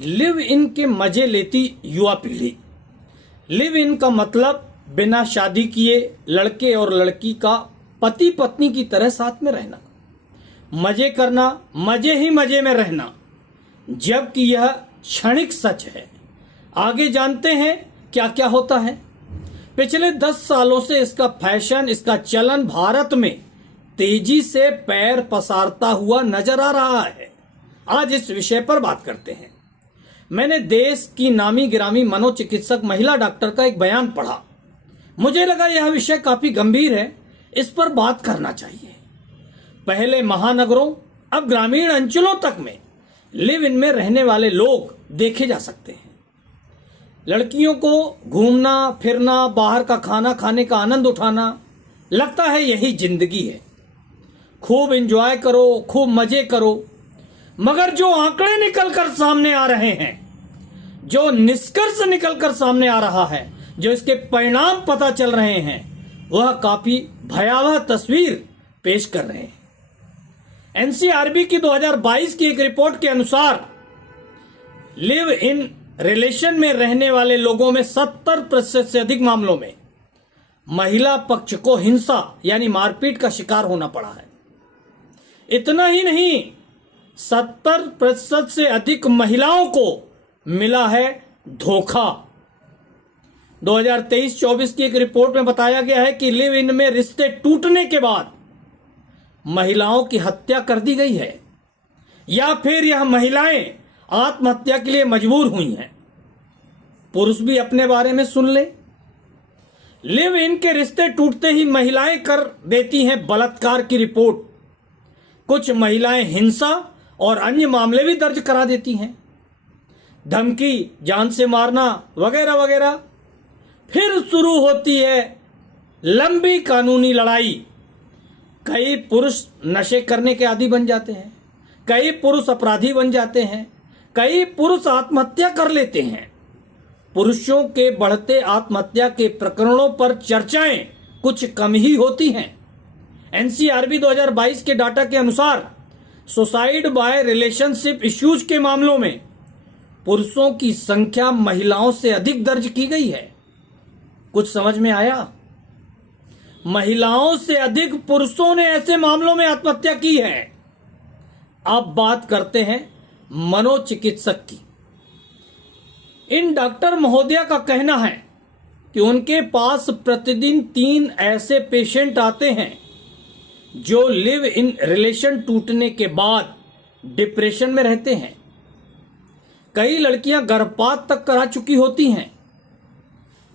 Live in के मजे लेती युवा पीढ़ी। लिव इन का मतलब बिना शादी किए लड़के और लड़की का पति पत्नी की तरह साथ में रहना, मजे करना, मजे ही मजे में रहना, जबकि यह क्षणिक सच है। आगे जानते हैं क्या क्या होता है। पिछले 10 सालों से इसका फैशन, इसका चलन भारत में तेजी से पैर पसारता हुआ नजर आ रहा है। आज इस विषय पर बात करते हैं। मैंने देश की नामी गिरामी मनोचिकित्सक महिला डॉक्टर का एक बयान पढ़ा। मुझे लगा यह विषय काफी गंभीर है, इस पर बात करना चाहिए। पहले महानगरों, अब ग्रामीण अंचलों तक में लिव इन में रहने वाले लोग देखे जा सकते हैं। लड़कियों को घूमना फिरना, बाहर का खाना खाने का आनंद उठाना, लगता है यही जिंदगी है। खूब एंजॉय करो, खूब मजे करो। मगर जो आंकड़े निकलकर सामने आ रहे हैं, जो निष्कर्ष निकलकर सामने आ रहा है, जो इसके परिणाम पता चल रहे हैं, वह काफी भयावह तस्वीर पेश कर रहे हैं। एनसीआरबी की 2022 की एक रिपोर्ट के अनुसार लिव इन रिलेशन में रहने वाले लोगों में 70% से अधिक मामलों में महिला पक्ष को हिंसा यानी मारपीट का शिकार होना पड़ा है। इतना ही नहीं, 70% से अधिक महिलाओं को मिला है धोखा। 2023-24 की एक रिपोर्ट में बताया गया है कि लिव इन में रिश्ते टूटने के बाद महिलाओं की हत्या कर दी गई है, या फिर यह महिलाएं आत्महत्या के लिए मजबूर हुई हैं। पुरुष भी अपने बारे में सुन ले। लिव इन के रिश्ते टूटते ही महिलाएं कर देती हैं बलात्कार की रिपोर्ट। कुछ महिलाएं हिंसा और अन्य मामले भी दर्ज करा देती हैं, धमकी, जान से मारना वगैरह वगैरह। फिर शुरू होती है लंबी कानूनी लड़ाई। कई पुरुष नशे करने के आदी बन जाते हैं, कई पुरुष अपराधी बन जाते हैं, कई पुरुष आत्महत्या कर लेते हैं। पुरुषों के बढ़ते आत्महत्या के प्रकरणों पर चर्चाएं कुछ कम ही होती हैं। एनसीआरबी 2022 के डाटा के अनुसार सुसाइड बाय रिलेशनशिप इश्यूज के मामलों में पुरुषों की संख्या महिलाओं से अधिक दर्ज की गई है। कुछ समझ में आया? महिलाओं से अधिक पुरुषों ने ऐसे मामलों में आत्महत्या की है। अब बात करते हैं मनोचिकित्सक की। इन डॉक्टर महोदया का कहना है कि उनके पास प्रतिदिन 3 ऐसे पेशेंट आते हैं जो लिव इन रिलेशन टूटने के बाद डिप्रेशन में रहते हैं। कई लड़कियां गर्भपात तक करा चुकी होती हैं।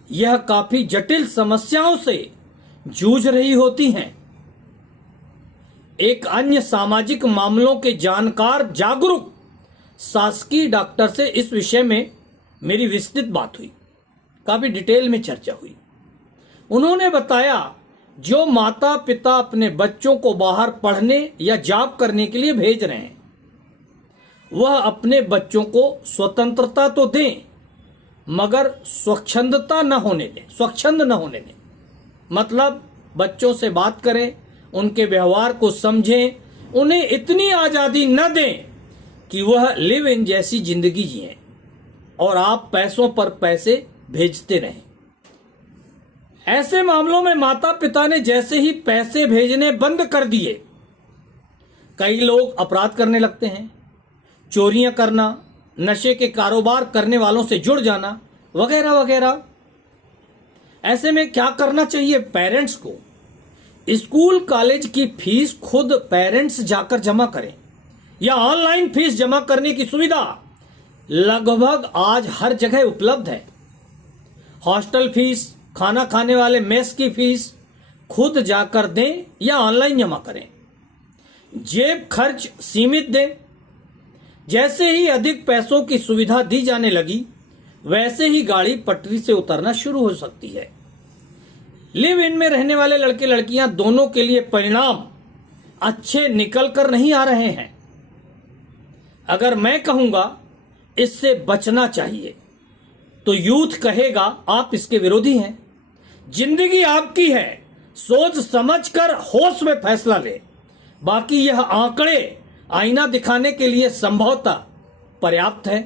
यह काफी जटिल समस्याओं से जूझ रही होती हैं। एक अन्य सामाजिक मामलों के जानकार, जागरूक शासकीय डॉक्टर से इस विषय में मेरी विस्तृत बात हुई, काफी डिटेल में चर्चा हुई। उन्होंने बताया जो माता पिता अपने बच्चों को बाहर पढ़ने या जॉब करने के लिए भेज रहे हैं, वह अपने बच्चों को स्वतंत्रता तो दें, मगर स्वच्छंद न होने दें। मतलब बच्चों से बात करें, उनके व्यवहार को समझें, उन्हें इतनी आजादी न दें कि वह लिव इन जैसी जिंदगी जिएं और आप पैसों पर पैसे भेजते रहें। ऐसे मामलों में माता पिता ने जैसे ही पैसे भेजने बंद कर दिए, कई लोग अपराध करने लगते हैं। चोरियां करना, नशे के कारोबार करने वालों से जुड़ जाना वगैरह वगैरह। ऐसे में क्या करना चाहिए पेरेंट्स को? स्कूल कॉलेज की फीस खुद पेरेंट्स जाकर जमा करें, या ऑनलाइन फीस जमा करने की सुविधा लगभग आज हर जगह उपलब्ध है। हॉस्टल फीस, खाना खाने वाले मेस की फीस खुद जाकर दें या ऑनलाइन जमा करें। जेब खर्च सीमित दें। जैसे ही अधिक पैसों की सुविधा दी जाने लगी, वैसे ही गाड़ी पटरी से उतरना शुरू हो सकती है। लिव इन में रहने वाले लड़के लड़कियां दोनों के लिए परिणाम अच्छे निकल कर नहीं आ रहे हैं। अगर मैं कहूंगा इससे बचना चाहिए, तो यूथ कहेगा आप इसके विरोधी हैं। जिंदगी आपकी है, सोच समझकर होश में फैसला ले। बाकी यह आंकड़े आईना दिखाने के लिए संभवतः पर्याप्त है।